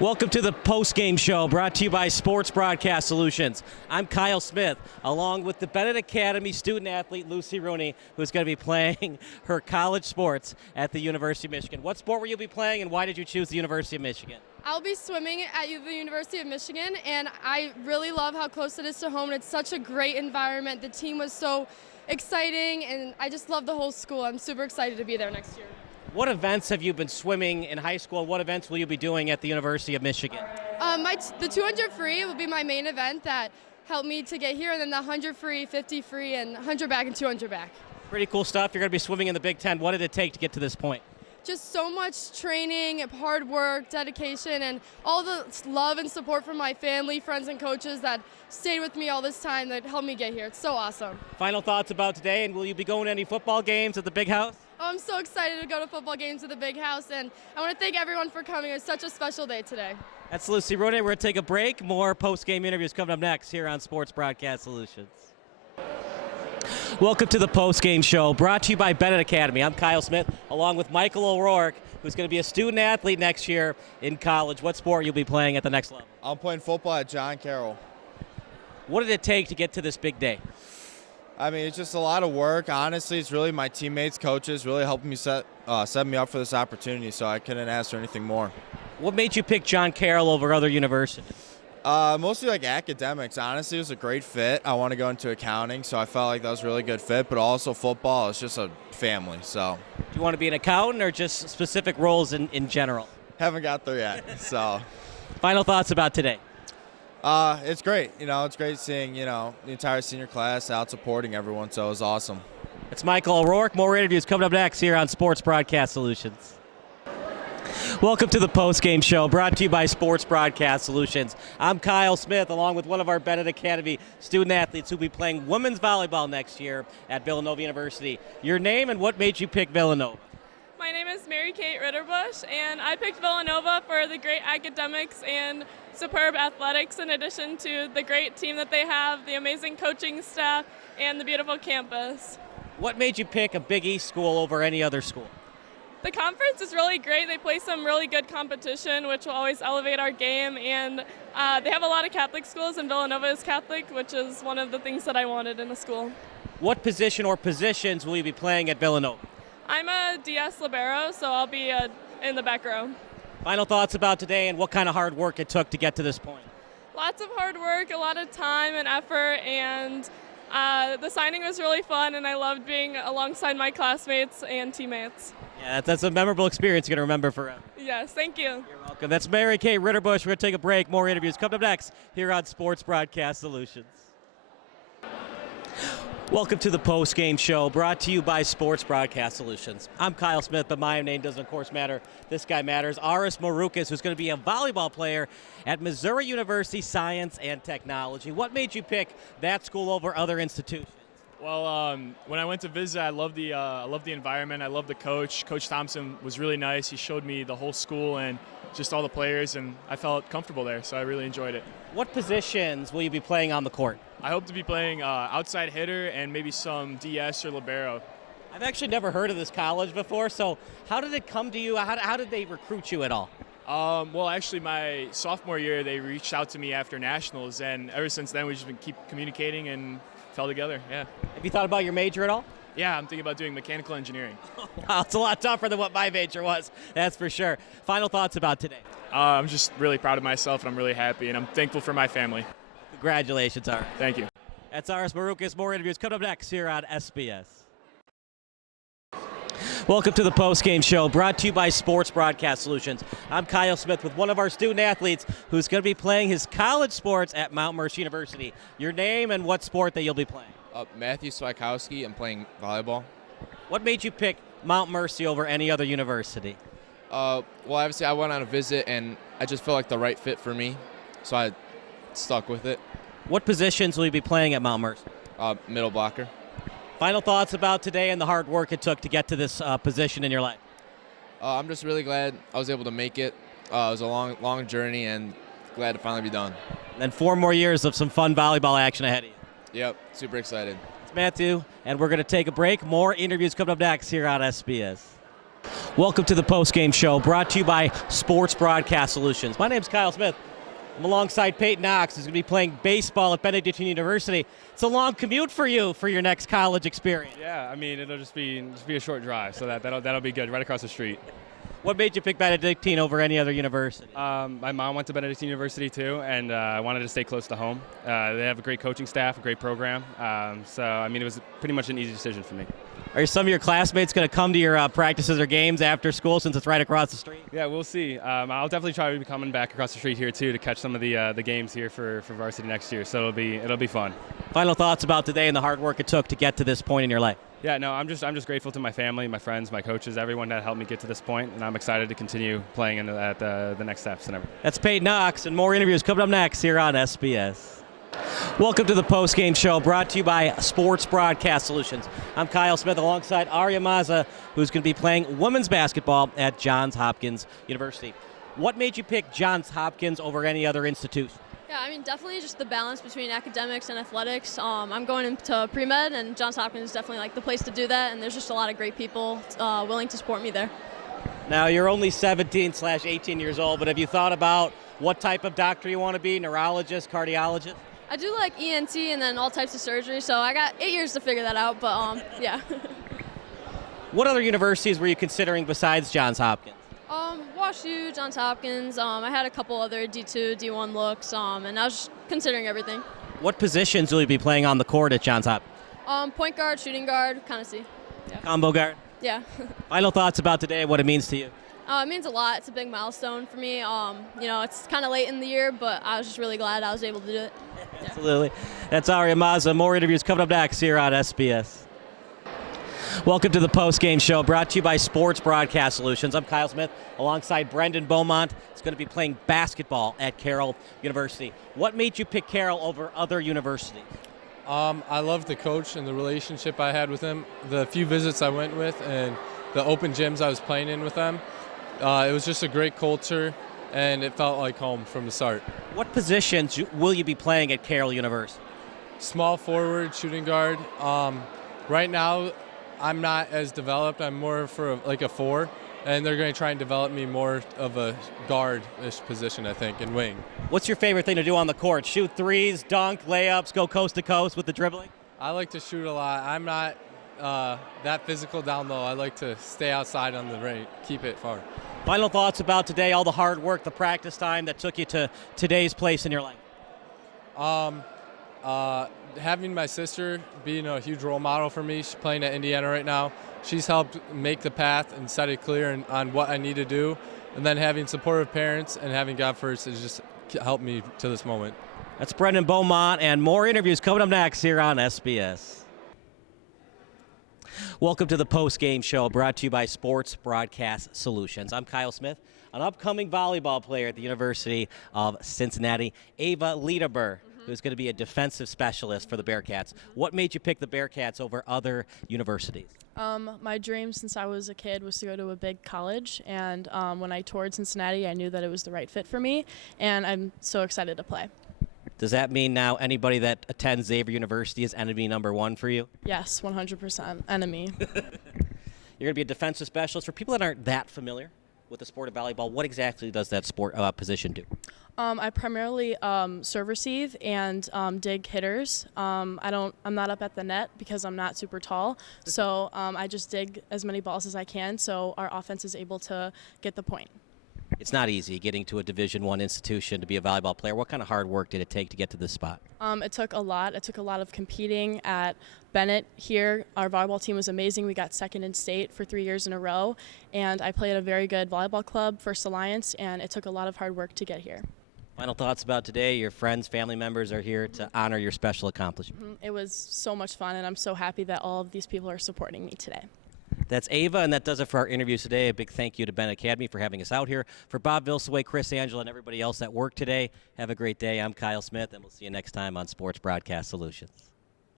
Welcome to the post-game show brought to you by Sports Broadcast Solutions. I'm Kyle Smith, along with the Benet Academy student-athlete Lucy Rooney, who's going to be playing her college sports at the University of Michigan. What sport will you be playing, and why did you choose the University of Michigan? I'll be swimming at the University of Michigan, and I really love how close it is to home, and it's such a great environment. The team was so exciting, and I just love the whole school. I'm super excited to be there next year. What events have you been swimming in high school, and what events will you be doing at the University of Michigan? The 200 free will be my main event that helped me to get here, and then the 100 free, 50 free, and 100 back and 200 back. Pretty cool stuff. You're going to be swimming in the Big Ten. What did it take to get to this point? Just so much training, hard work, dedication, and all the love and support from my family, friends, and coaches that stayed with me all this time that helped me get here. It's so awesome. Final thoughts about today, and will you be going to any football games at the Big House? Oh, I'm so excited to go to football games at the Big House, and I want to thank everyone for coming. It's such a special day today. That's Lucy Rooney. We're going to take a break. More post-game interviews coming up next here on Sports Broadcast Solutions. Welcome to the post-game show brought to you by Benet Academy. I'm Kyle Smith, along with Michael O'Rourke, who's going to be a student-athlete next year in college. What sport you'll be playing at the next level? I'm playing football at John Carroll. What did it take to get to this big day? I mean, it's just a lot of work. Honestly, it's really my teammates, coaches, really helping me set me up for this opportunity, so I couldn't ask for anything more. What made you pick John Carroll over other universities? Mostly like academics. Honestly, it was a great fit. I want to go into accounting, so I felt like that was a really good fit, but also football is just a family, so. Do you want to be an accountant or just specific roles in general? Haven't got there yet, so. Final thoughts about today? It's great. It's great seeing, the entire senior class out supporting everyone, so it was awesome. It's Michael O'Rourke. More interviews coming up next here on Sports Broadcast Solutions. Welcome to the post-game show brought to you by Sports Broadcast Solutions. I'm Kyle Smith, along with one of our Benet Academy student-athletes who will be playing women's volleyball next year at Villanova University. Your name and what made you pick Villanova? My name is Mary Kate Ritterbush, and I picked Villanova for the great academics and superb athletics, in addition to the great team that they have, the amazing coaching staff, and the beautiful campus. What made you pick a Big East school over any other school? The conference is really great. They play some really good competition, which will always elevate our game, and they have a lot of Catholic schools, and Villanova is Catholic, which is one of the things that I wanted in a school. What position or positions will you be playing at Villanova? I'm a DS libero, so I'll be in the back row. Final thoughts about today and what kind of hard work it took to get to this point? Lots of hard work, a lot of time and effort, and the signing was really fun, and I loved being alongside my classmates and teammates. Yeah, that's a memorable experience you're going to remember forever. Yes, thank you. You're welcome. That's Mary Kay Ritterbush. We're going to take a break. More interviews coming up next here on Sports Broadcast Solutions. Welcome to the post-game show brought to you by Sports Broadcast Solutions. I'm Kyle Smith, but my name doesn't, of course, matter. This guy matters. Aris Maroukas, who's going to be a volleyball player at Missouri University Science and Technology. What made you pick that school over other institutions? Well, when I went to visit, I loved the environment. I loved the coach. Coach Thompson was really nice. He showed me the whole school and just all the players, and I felt comfortable there, so I really enjoyed it. What positions will you be playing on the court? I hope to be playing outside hitter and maybe some DS or libero. I've actually never heard of this college before, so how did it come to you? How did they recruit you at all? Well, actually, my sophomore year, they reached out to me after nationals, and ever since then, we've just been keep communicating and fell together. Yeah. Have you thought about your major at all? Yeah, I'm thinking about doing mechanical engineering. Wow, it's a lot tougher than what my major was, that's for sure. Final thoughts about today? I'm just really proud of myself, and I'm really happy, and I'm thankful for my family. Congratulations, Aris. Thank you. That's Aris Maroukas. More interviews coming up next here on SBS. Welcome to the post-game show brought to you by Sports Broadcast Solutions. I'm Kyle Smith with one of our student-athletes who's going to be playing his college sports at Mount Mercy University. Your name and what sport that you'll be playing? Matthew Swikowski. I'm playing volleyball. What made you pick Mount Mercy over any other university? Well, obviously, I went on a visit, and I just felt like the right fit for me, so I stuck with it. What positions will you be playing at Mount Mercy? Middle blocker. Final thoughts about today and the hard work it took to get to this position in your life? I'm just really glad I was able to make it. It was a long journey, and glad to finally be done. And then 4 more years of some fun volleyball action ahead of you. Yep, super excited. It's Matthew, and we're going to take a break. More interviews coming up next here on SBS. Welcome to the post-game show, brought to you by Sports Broadcast Solutions. My name's Kyle Smith. I'm alongside Peyton Knox, who's going to be playing baseball at Benedict University. It's a long commute for you for your next college experience. Yeah, I mean, it'll just be a short drive, so that'll be good, right across the street. What made you pick Benedictine over any other university? My mom went to Benedict University too, and I wanted to stay close to home. They have a great coaching staff, a great program, so I mean, it was pretty much an easy decision for me. Are some of your classmates going to come to your practices or games after school since it's right across the street? Yeah, we'll see. I'll definitely try to be coming back across the street here too to catch some of the games here for varsity next year. So it'll be fun. Final thoughts about today and the hard work it took to get to this point in your life. Yeah, no, I'm just grateful to my family, my friends, my coaches, everyone that helped me get to this point, and I'm excited to continue playing at the next steps and everything. That's Peyton Knox, and more interviews coming up next here on SBS. Welcome to the post-game show, brought to you by Sports Broadcast Solutions. I'm Kyle Smith alongside Arya Maza, who's going to be playing women's basketball at Johns Hopkins University. What made you pick Johns Hopkins over any other institution? Yeah, I mean, definitely just the balance between academics and athletics. I'm going into pre-med, and Johns Hopkins is definitely like the place to do that, and there's just a lot of great people willing to support me there. Now, you're only 17/18 years old, but have you thought about what type of doctor you want to be, neurologist, cardiologist? I do like ENT and then all types of surgery, so I got 8 years to figure that out, but yeah. What other universities were you considering besides Johns Hopkins? WashU, Johns Hopkins. I had a couple other D2, D1 looks, and I was just considering everything. What positions will you be playing on the court at Johns Hopkins? Point guard, shooting guard, kind of see. Yeah. Combo guard? Yeah. Final thoughts about today and what it means to you? It means a lot. It's a big milestone for me. It's kind of late in the year, but I was just really glad I was able to do it. Yeah. Absolutely. That's Arya Maza. More interviews coming up next here on SBS. Welcome to the post-game show, brought to you by Sports Broadcast Solutions. I'm Kyle Smith, alongside Brendan Beaumont. He's going to be playing basketball at Carroll University. What made you pick Carroll over other universities? I loved the coach and the relationship I had with him. The few visits I went with and the open gyms I was playing in with them. It was just a great culture, and it felt like home from the start. What positions will you be playing at Carroll University? Small forward, shooting guard. Right now, I'm not as developed. I'm more for like a 4, and they're going to try and develop me more of a guard-ish position, I think, in wing. What's your favorite thing to do on the court? Shoot threes, dunk, layups, go coast to coast with the dribbling? I like to shoot a lot. I'm not that physical down low. I like to stay outside on the ring, keep it far. Final thoughts about today, all the hard work, the practice time that took you to today's place in your life? Having my sister being a huge role model for me, she's playing at Indiana right now. She's helped make the path and set it clear on what I need to do. And then having supportive parents and having God first has just helped me to this moment. That's Brendan Beaumont, and more interviews coming up next here on SBS. Welcome to the post-game show, brought to you by Sports Broadcast Solutions. I'm Kyle Smith, an upcoming volleyball player at the University of Cincinnati, Ava Liederber, who's going to be a defensive specialist for the Bearcats. What made you pick the Bearcats over other universities? My dream since I was a kid was to go to a big college, and when I toured Cincinnati, I knew that it was the right fit for me, and I'm so excited to play. Does that mean now anybody that attends Xavier University is enemy number 1 for you? Yes, 100% enemy. You're going to be a defensive specialist. For people that aren't that familiar with the sport of volleyball, what exactly does that sport position do? I primarily serve receive and dig hitters. I'm not up at the net because I'm not super tall, so I just dig as many balls as I can so our offense is able to get the point. It's not easy getting to a Division I institution to be a volleyball player. What kind of hard work did it take to get to this spot? It took a lot. It took a lot of competing at Benet here. Our volleyball team was amazing. We got second in state for 3 years in a row, and I played at a very good volleyball club, First Alliance, and it took a lot of hard work to get here. Final thoughts about today. Your friends, family members are here to honor your special accomplishment. It was so much fun, and I'm so happy that all of these people are supporting me today. That's Ava, and that does it for our interviews today. A big thank you to Benet Academy for having us out here. For Bob Vilsaway, Chris Angela, and everybody else that worked today, have a great day. I'm Kyle Smith, and we'll see you next time on Sports Broadcast Solutions.